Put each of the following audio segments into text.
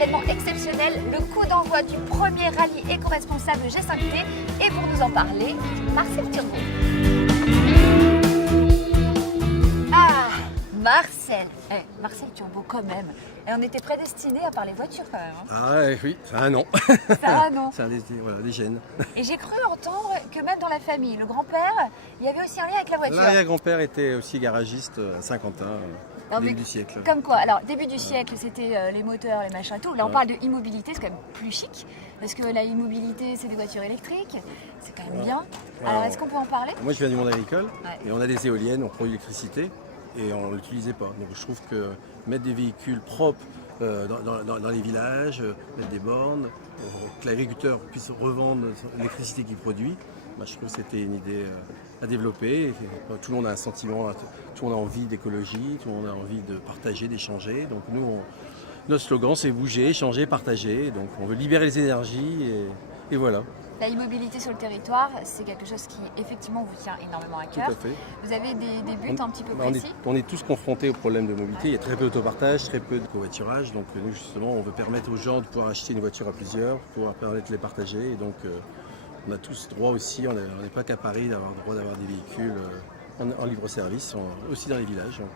événement exceptionnel, le coup d'envoi du premier rallye éco-responsable G5T. Et pour nous en parler, Marcel Turbo. Ah, Marcel, Marcel Turbo quand même. Et on était prédestinés à parler voiture quand même. Hein. Ah oui, ça a un nom. Ça a non. Ça a des gènes. Et j'ai cru entendre que même dans la famille, le grand-père, il y avait aussi un lien avec la voiture. L'arrière-grand-père était aussi garagiste à Saint-Quentin, début du siècle. Comme quoi? Alors, début du siècle, c'était les moteurs, les machins et tout. Là, on parle de immobilité, c'est quand même plus chic. Parce que la immobilité, c'est des voitures électriques. C'est quand même bien. Alors, est-ce qu'on peut en parler? Moi, je viens du monde agricole. Ouais. Et on a des éoliennes, on produit l'électricité. Et on ne l'utilisait pas. Donc je trouve que mettre des véhicules propres dans les villages, mettre des bornes, que l'agriculteur puisse revendre l'électricité qu'il produit, je trouve que c'était une idée à développer. Et tout le monde a un sentiment, tout le monde a envie d'écologie, tout le monde a envie de partager, d'échanger. Donc nous, notre slogan c'est bouger, échanger, partager. Donc on veut libérer les énergies et voilà. La immobilité sur le territoire, c'est quelque chose qui effectivement vous tient énormément à cœur. Tout à fait. Vous avez des buts un petit peu précis? On est tous confrontés au problème de mobilité. Il y a très peu d'autopartage, très peu de covoiturage. Donc nous justement, on veut permettre aux gens de pouvoir acheter une voiture à plusieurs, de pouvoir permettre de les partager. Et donc on a tous droit aussi, on n'est pas qu'à Paris d'avoir le droit d'avoir des véhicules en libre service, aussi dans les villages. Donc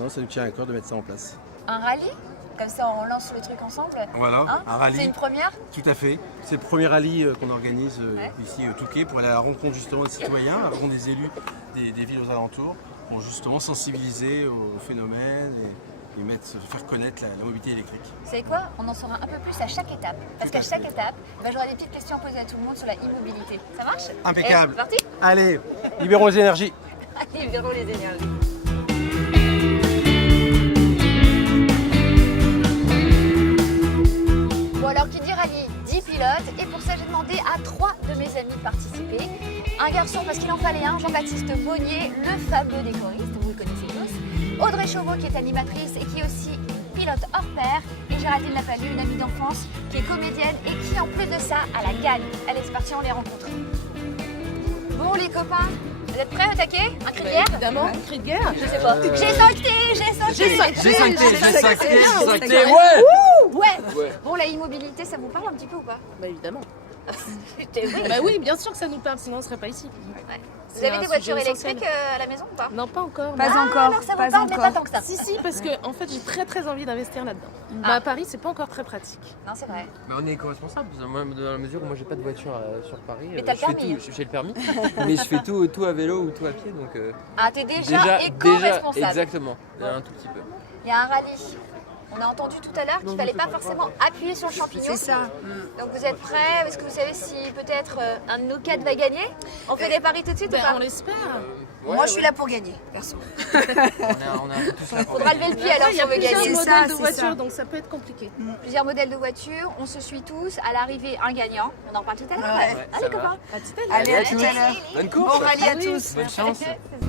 non, ça nous tient à cœur de mettre ça en place. Un rallye? Comme ça, on lance le truc ensemble. Voilà, hein, un rallye. C'est une première? Tout à fait. C'est le premier rallye qu'on organise ici au Touquet pour aller à la rencontre justement des citoyens, à la rencontre des élus des villes aux alentours, pour justement sensibiliser au phénomène et faire connaître la mobilité électrique. Vous savez quoi? On en saura un peu plus à chaque étape. Parce qu'à chaque étape, j'aurai des petites questions à poser à tout le monde sur la immobilité. Ça marche? Impeccable. C'est parti? Allez, libérons les énergies. Allez, libérons les énergies. Bon alors qui dit rallye dit pilote et pour ça j'ai demandé à 3 de mes amis de participer. Un garçon parce qu'il en fallait un, Jean-Baptiste Monnier, le fameux décoriste, vous le connaissez tous. Audrey Chauveau qui est animatrice et qui est aussi pilote hors pair. Et Géraldine Lapalue, une amie d'enfance qui est comédienne et qui en plus de ça a la gagne. Allez c'est parti, on les rencontre. Bon les copains, vous êtes prêts à attaquer? Un cri de guerre? Évidemment, cri de guerre. Je sais pas. G5T, ouais. Bon, la immobilité, ça vous parle un petit peu ou pas? Bah évidemment. Oui. Bah oui, bien sûr que ça nous parle, sinon on serait pas ici. Ouais. Vous C'est avez un des voitures sujet électriques essentiel. à la maison ou pas? Non, pas encore. Pas non. encore. Alors ça vous parle, mais pas tant que ça. Si, parce que en fait j'ai très envie d'investir là-dedans. Ah. Bah, à Paris, c'est pas encore très pratique. Non, c'est vrai. Bah, on est éco-responsable, moi, dans la mesure où moi j'ai pas de voiture sur Paris. Mais t'as le je fais permis, tout, j'ai le permis, mais je fais tout à vélo ou tout à pied, donc Ah, t'es déjà éco-responsable. exactement, un tout petit peu. Il y a un rallye. On a entendu tout à l'heure qu'il fallait pas forcément appuyer sur le champignon. C'est ça. Donc vous êtes prêts? Est-ce que vous savez si peut-être un de nous quatre va gagner? On fait les paris tout de suite ou Bah, pas? on l'espère. Moi, je suis là pour gagner, perso. On est un peu tous là pour Faudra lever le pied alors Il y si a on veut plusieurs gagner. C'est ça, modèles de c'est voitures, ça. donc ça peut être compliqué. Plusieurs modèles de voitures, on se suit tous. À l'arrivée, un gagnant. On en parle tout à l'heure. Ouais. Allez copains. À tout à l'heure. Allez, à tout à l'heure. Bonne Bon course. rallye à Oui. tous. Bonne chance. C'est ça.